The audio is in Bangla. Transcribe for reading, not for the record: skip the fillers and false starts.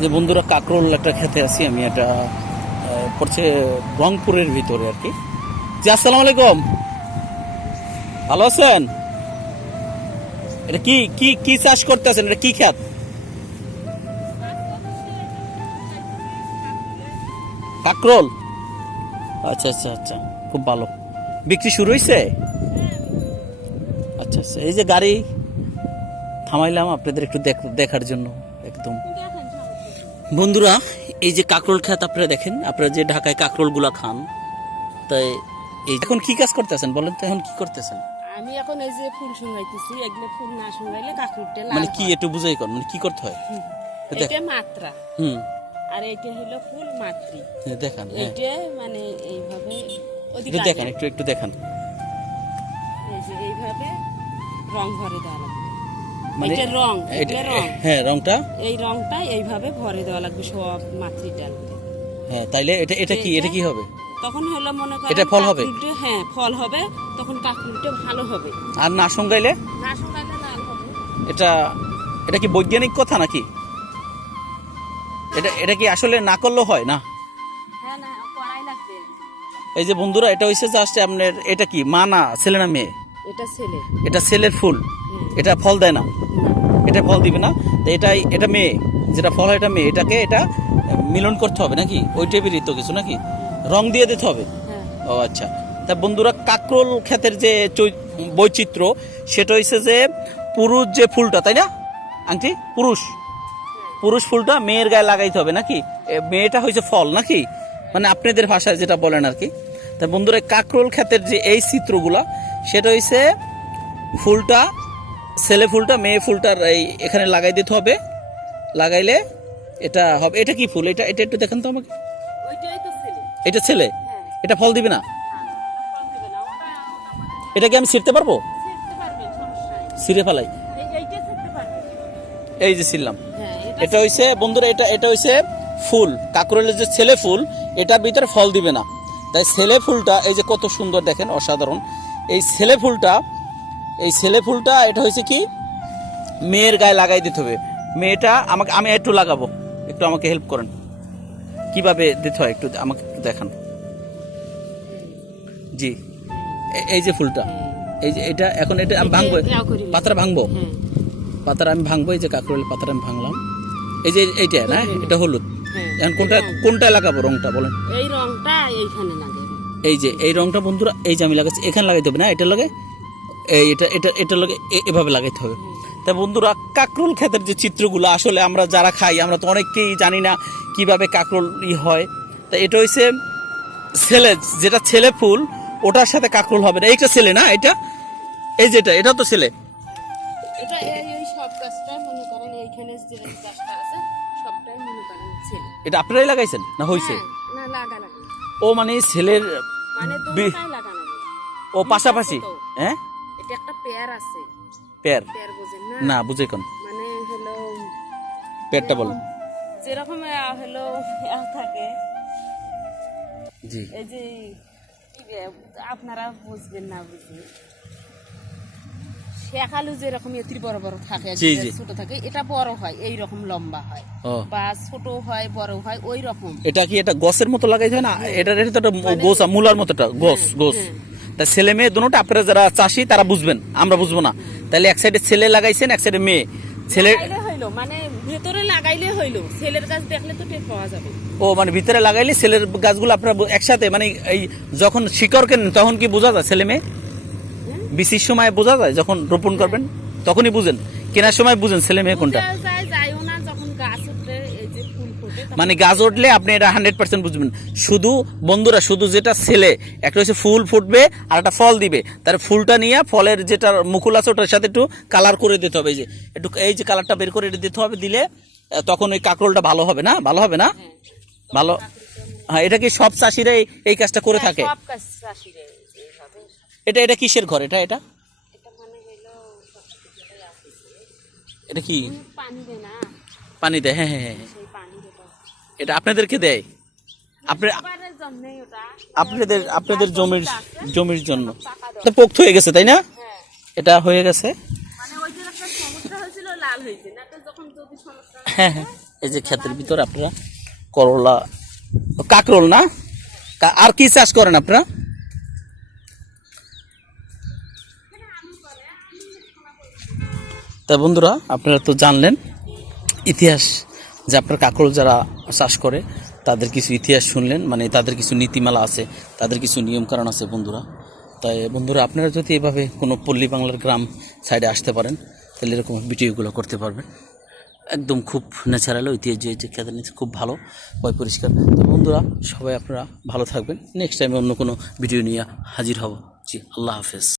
যে বন্ধুরা কাকরোল একটা খেতে আছি আমি, এটা পড়ছে রংপুরের ভিতরে আর কি। জি আসসালামু আলাইকুম, ভালো আছেন? এটা কি কি কি চাষ করতেছেন? এটা কি খেত? কাকরোল, আচ্ছা আচ্ছা আচ্ছা, খুব ভালো। বিক্রি শুরু হয়েছে? আচ্ছা আচ্ছা, এই যে গাড়ি থামাইলাম আপনাদের একটু দেখার জন্য একদম। বন্ধুরা এই যে কাকরোল খেত আপনারা দেখেন, আপনারা যে ঢাকায় কাকরোল গুলা খান, তাই এই এখন কি কাজ করতেছেন বলেন তো? এখন কি করতেছেন? আমি এখন এই যে ফুল সংগাইতেছি, এগুলো ফুল না সংগাইলে কাকরোলটা লাল মানে কি একটু বুঝাই কর, মানে কি করতে হয়? এটা মাত্রা, আর এটা হলো ফুল মাতৃ। দেখান, এইটা মানে এইভাবে ওদিকে দেখেন, একটু একটু দেখান। এই যে এইভাবে রং ভরে দেওয়া লাগবে, মানে এটা রং, এটা রং, হ্যাঁ রংটা, এই রংটা এইভাবে ভরে দেওয়া লাগবে সব মাতৃটা। হ্যাঁ তাইলে এটা এটা কি, এটা কি হবে তখন হলো মনে করেন এটা ফল হবে? হ্যাঁ ফল হবে, তখন কাকরোলটা ভালো হবে। আর না সংগাইলে? না সংগাইলে লাল হবে। এটা এটা কি বৈজ্ঞানিক কথা নাকি? এটা এটা কি আসলে না করলেও হয় না? হ্যাঁ না, করাই লাগবে। এই যে বন্ধুরা এটা হইছে জাস্ট আপনার, এটা কি মা না ছেলে না মেয়ে? এটা ছেলে। এটা ছেলের ফুল, এটা ফল দেয় না, এটা ফল দিবে না। তো এটাই, এটা মেয়ে, যেটা ফল হয় এটা মেয়ে, এটাকে এটা মিলন করতে হবে নাকি? ওই টাইপেরই তো কিছু নাকি? রং দিয়ে দিতে হবে? ও আচ্ছা। তা বন্ধুরা কাকরোল ক্ষেতের যে বৈচিত্র্য সেটা হইছে যে পুরুষ যে ফুলটা, তাই না আন্টি? পুরুষ ফুলটা মেয়ের গায়ে লাগাইতে হবে নাকি? মেয়েটা হয়েছে ফল নাকি, মানে আপনাদের ভাষায় যেটা বলেন আর কি। তা বন্ধুরা কাকরোল ক্ষেতের যে এই চিত্রগুলা, সেটা হইছে ফুলটা, ছেলে ফুলটা মেয়ে ফুলটার এই এখানে লাগাই দিতে হবে, লাগাইলে এটা হবে। এটা কি ফুল? এটা এটা একটু দেখেন তো আমাকে। এটা ছেলে, এটা ফল দিবে না? এটা কি আমি ছিঁড়তে পারবো? ছিঁড়ে ফেলাই, এই যে ছিললাম। এটা হইছে বন্ধুরা, এটা এটা হইছে ফুল, কাকরোলের যে ছেলে ফুল, এটার ভিতরে ফল দিবে না। তাই ছেলে ফুলটা এই যে কত সুন্দর দেখেন, অসাধারণ। এই ছেলে ফুলটা এটা হয়েছে কি মেয়ের গায়ে লাগাই দিতে হবে। মেয়েটা আমাকে, আমি একটু লাগাবো, একটু আমাকে হেল্প করেন, কিভাবে দিতে হয় একটু আমাকে একটু দেখান। জি এই যে ফুলটা, এই যে এটা এখন এটা আমি ভাঙবো, পাতাটা ভাঙবো, পাতাটা আমি ভাঙবো। এই যে কাকরোলের পাতাটা আমি ভাঙলাম, এই যে এইটা না, এটা হলুদ। এখন কোনটা লাগাবো রংটা বলেন? এই রংটা এইখানে লাগাবো। এই যে এই রংটা বন্ধুরা, এই যে আমি লাগাচ্ছি এখানে লাগাইতে হবে না, এটা লাগে এই এটা এটা এটা লাগে এভাবে লাগাইতে হবে। তা বন্ধুরা কাকরোল ক্ষেতের যে চিত্রগুলো, আসলে আমরা যারা খাই আমরা তো অনেককেই জানি না কিভাবে কাকরোল হয়। তা এটা হচ্ছে ছেলে, যেটা ছেলে ফুল ওটার সাথে কাকরোল হবে না। এইটা ছেলে না, এটা এই যেটা, এটা তো ছেলে। এটা এই সব গাছটা মনে করেন এইখানে যে গাছটা আছে সবটাই মনে করেন ছেলে। এটা আপনারাই লাগাইছেন না হইছে? না লাগানো, ও মানে ছেলের মানে দুটোটাই লাগানো। ও পাশাপাশি, হ্যাঁ। এটা একটা পেয়ার আছে। পেয়ার বোঝেন না? না, বুঝে কোন মানে হলো পেয়ারটা বলেন। যেরকম হলো থাকে, জি এই যে আপনারা বুঝবেন না, বুঝবেন শেখালু যেরকম এত বড় বড় থাকে, ছোট থাকে, এটা বড় হয় এইরকম লম্বা হয়, বা ছোট হয় বড় হয় ওই রকম। এটা কি এটা গোছের মতো লাগাইতে হয় না? এটা তো একটা গোছ, মূলার মতো একটা গোছ। তা ছেলে মেয়ে দুটোটা আপনারা যারা চাষি তারা বুঝবেন, আমরা বুঝবো না। তাহলে এক সাইডে ছেলে লাগাইছেন, এক সাইডে মেয়ে। ছেলে হইলো মানে ভেতরে লাগাইলে হইলো, ছেলের গাছ দেখলে তো টের পাওয়া যাবে। ও মানে ভিতরে লাগাইলে ছেলের গাছগুলো আপনারা একসাথে, মানে এই যখন শিকড় কেনেন তখন কি বোঝা যায় ছেলে মেয়ে? বিচির সময় বোঝা যায়, যখন রোপণ করবেন তখনই বুঝেন, কেনার সময় বুঝেন ছেলে মেয়ে কোনটা? মানে গাছ উঠলে আপনি এটা 100% বুঝবেন। শুধু বন্ধুরা, শুধু যেটা ছেলে, একটা হচ্ছে ফুল ফুটবে আর একটা ফল দিবে, তার ফুলটা নিয়ে ফলের যেটা মুকুল আছে ওটার সাথে একটু কালার করে দিতে হবে। এই যে একটু এই যে কালারটা বের করে দিতে হবে, দিলে তখন ওই কাকরোলটা ভালো হবে না? ভালো হবে না? ভালো। হ্যাঁ, এটা কি সব চাষিরা এই কাজটা করে থাকে? এটা এটা কিসের ঘর? এটা এটা এটা কি পানি দেয়? হ্যাঁ হ্যাঁ হ্যাঁ, এটা আপনাদেরকে দেয়? আপনাদের জমির জন্য এটা পোক্ত হয়ে গেছে, তাই না? এটা হয়ে গেছে। মানে ওই যে একটা সমস্যা হয়েছিল, লাল হয়েছে না, তো যখন যদি সমস্যা হ্যাঁ হ্যাঁ এই যে ক্ষেতের ভিতরে আপনারা করলা, কাকরোল না, আর কি চাষ করেন আপনারা? তা বন্ধুরা আপনারা তো জানলেন ইতিহাস, যে আপনার কাকরোল যারা চাষ করে তাদের কিছু ইতিহাস শুনলেন, মানে তাদের কিছু নীতিমালা আছে, তাদের কিছু নিয়মকানুন আছে বন্ধুরা। তাই বন্ধুরা আপনারা যদি এভাবে কোনো পল্লী বাংলার গ্রাম সাইডে আসতে পারেন তাহলে এরকম ভিডিওগুলো করতে পারবেন। একদম খুব ন্যাচারাল ঐতিহ্য, যে খেতে নিচ্ছে খুব ভালো, পরিষ্কার। তো বন্ধুরা সবাই আপনারা ভালো থাকবেন, নেক্সট টাইমে অন্য কোনো ভিডিও নিয়ে হাজির হব। জি, আল্লাহ হাফেজ।